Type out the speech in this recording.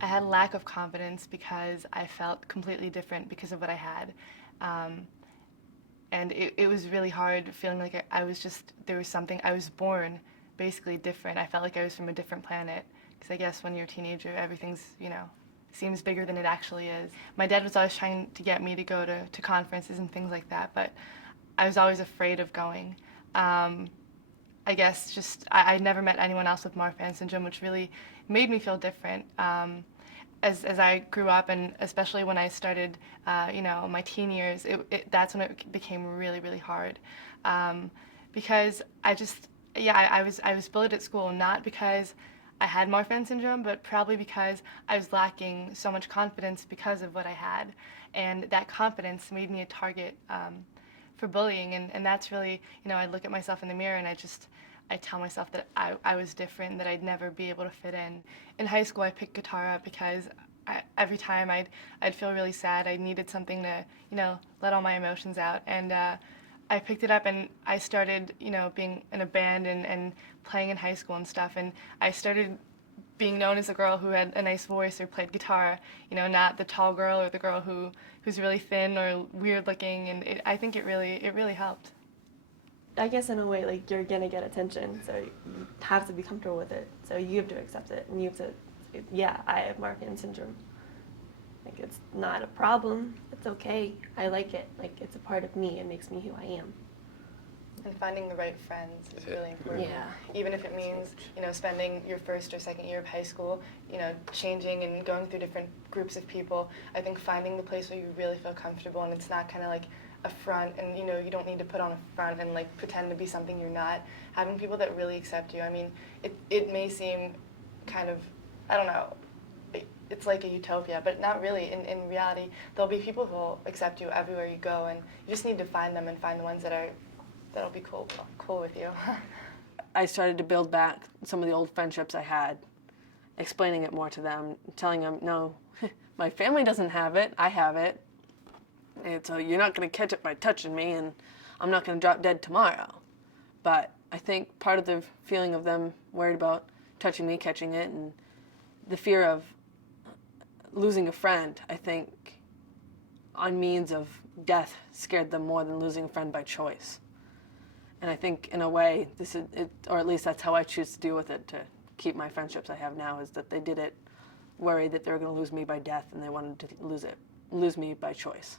I had a lack of confidence because I felt completely different because of what I had. Um, and it was really hard feeling like I was just, there was something, I was born basically different. I felt like I was from a different planet. Because I guess when you're a teenager, everything's, seems bigger than it actually is. My dad was always trying to get me to go to conferences and things like that, but I was always afraid of going. I guess just I never met anyone else with Marfan syndrome, which really made me feel different. As I grew up, and especially when I started, my teen years, that's when it became really, really hard, because I was bullied at school, not because I had Marfan syndrome, but probably because I was lacking so much confidence because of what I had, and that confidence made me a target for bullying, and that's really, I look at myself in the mirror and I tell myself that I was different, that I'd never be able to fit in. In high school, I picked guitar up because every time I'd feel really sad. I needed something to, let all my emotions out. And I picked it up and I started, being in a band and playing in high school and stuff. And I started being known as a girl who had a nice voice or played guitar, not the tall girl or the girl who's really thin or weird looking. And I think it really helped. I guess in a way, like, you're gonna get attention, so you have to be comfortable with it. So you have to accept it, and you have to, yeah, I have Marfan syndrome. Like, it's not a problem. It's okay. I like it. Like, it's a part of me. It makes me who I am. And finding the right friends is really important. Yeah. Even if it means, spending your first or second year of high school, changing and going through different groups of people. I think finding the place where you really feel comfortable and it's not kind of like a front, and you don't need to put on a front and like pretend to be something you're not. Having people that really accept you. I mean, it may seem kind of, I don't know, it's like a utopia, but not really. In reality, there'll be people who will accept you everywhere you go, and you just need to find them and find the ones that'll be cool with you. I started to build back some of the old friendships I had, explaining it more to them, telling them, no, my family doesn't have it, I have it. And so you're not going to catch it by touching me, and I'm not going to drop dead tomorrow. But I think part of the feeling of them worried about touching me, catching it, and the fear of losing a friend, I think, on means of death scared them more than losing a friend by choice. And I think, in a way, this is it, or at least that's how I choose to deal with it, to keep my friendships I have now, is that they did it worried that they were going to lose me by death, and they wanted to lose me by choice.